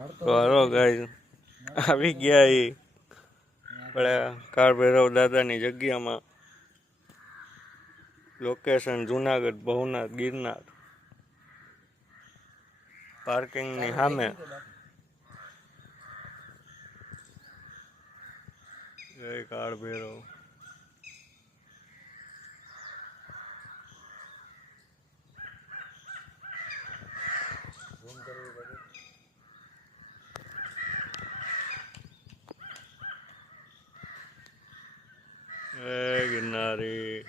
તો હાલો ગાઈસ આવી ગયા એ આપણે કાળ ભૈરવ દાદાની જગ્યામાં. લોકેશન જુનાગઢ ભવનાથ ગિરનાર પાર્કિંગની સામે. જય કાળ ભૈરવ. ગિરનારી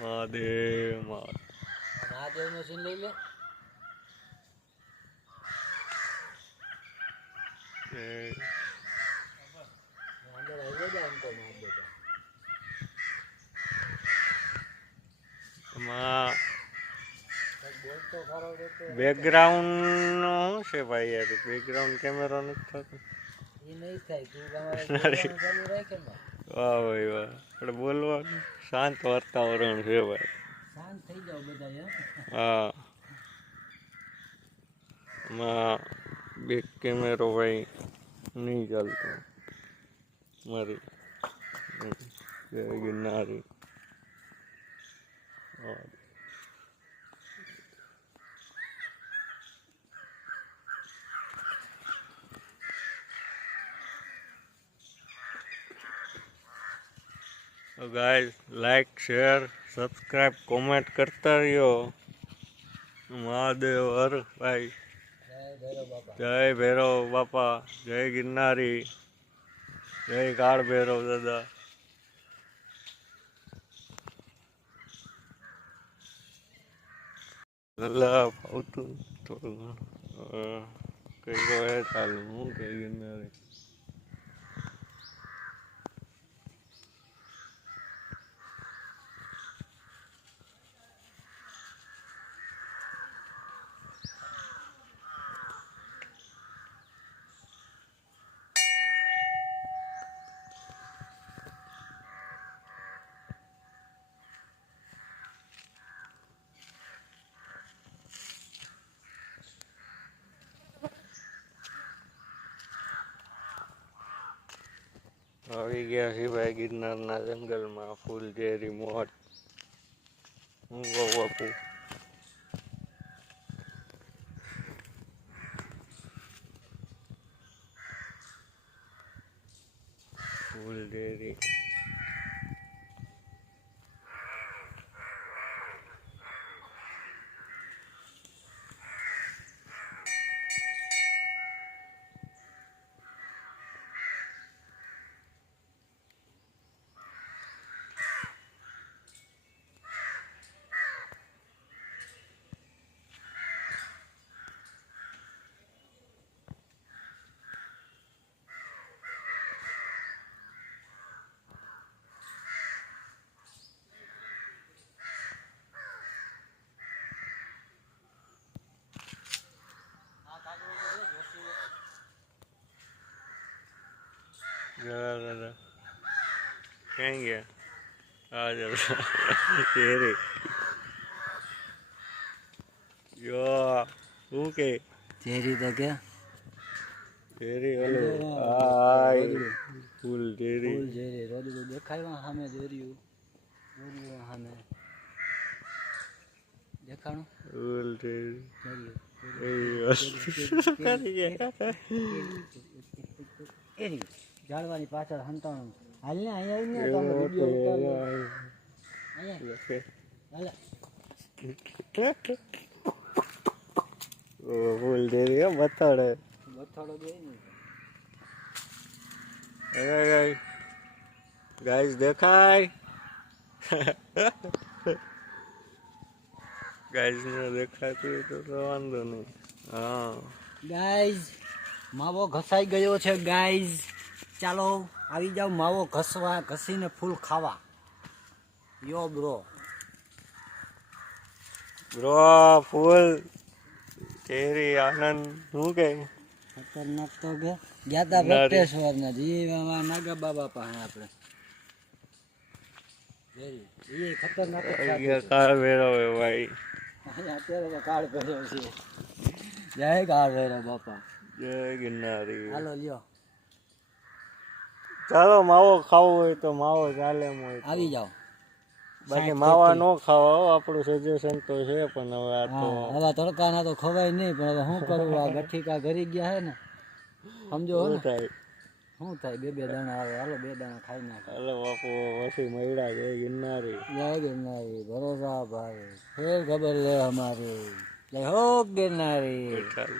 મહાદેવ મહાદેવ નો સીન લઈ લે. બેકગ્રાઉન્ડ નું શું છે ભાઈ? યાર બેકગ્રાઉન્ડ કેમેરો નથી થતો. વાહ ભાઈ વાહ. આપણે બોલવાનું શાંત વાતાવરણ છે ભાઈ. શાંત થઈ જાવ બધા. હા એમાં બેક કેમેરો ભાઈ નહીં ચાલતો મારી. જય ગિરનારી. તો guys like share subscribe comment કરતા રહ્યો. મહાદેવ હર ભાઈ. જય ભૈરવ બાપા. જય ગિરનારી. જય કાળ ભૈરવ દાદા. ફાવતું થોડું કઈ કહે ચાલુ હું કઈ ગિરનારી. આવી ગયા છે ભાઈ ગિરનારના જંગલમાં. ફૂલ ઝેરી મોટ. હું કહું બાપુ. ફૂલ ઝેરી. દાદા ક્યાં ગયા? આ ઝેરી યો શું કે ઝેરી તો કે ઝેરી ઓલો હાય ફૂલ ઝેરી. ફૂલ ઝેરી રોડ દેખાડવા સામે ઝેરીયું સામે દેખાણું ફૂલ ઝેરી. જાળવાની પાછળ હંતાણું હાલ ને અહીંયા ફૂલ ઝેરી બતાડે બથાડો દે ને ગાઈસ દેખાય. ગાઈસ ને દેખાતું તો વાંધો નહીં. હા ગાઈઝ માવો ઘસાઈ ગયો છે. ગાઈઝ ચાલો આવી જાવ માવો ઘસવા ઘસીને ફૂલ ખાવા. યો બ્રો ફૂલ ઝેરી આનંદ શું કે ખતરનાક તો કે ગયા તા ભક્તેશ્વર ના જીવા નાગા બાબા પાસે આપણે ખતરનાક કાળ ભૈરવ ભાઈ. અત્યારે તો કાળ ભર્યો છે. જય કાળ ભૈરવ બાપા. જય ગિરનારી. હાલો લ્યો ચાલો માવો ખાવો હોય તો માવો ચાલે એમ હોય તો. આવી જાઓ. બાકી માવા ન ખાવા હો, આપણું સજેશન તો છે પણ હવે આ તો હવે તડકાના તો ખવાય નહીં, પણ હવે શું કરું, આ ગઠ્ઠીકા ઘરી ગયા હે ને, સમજો હો ને. શું થાય. શું થાય, બે દાણા આવે, હાલો 2 દાણા ખાઈ નાખે. હાલો બાપુ વસી મળ્યા. જય ગિરનારી. જય ગિરનારી. ભરોસા ભાઈ ફેર ખબર લે અમારી. જય હો ગિરનારી. ચાલ.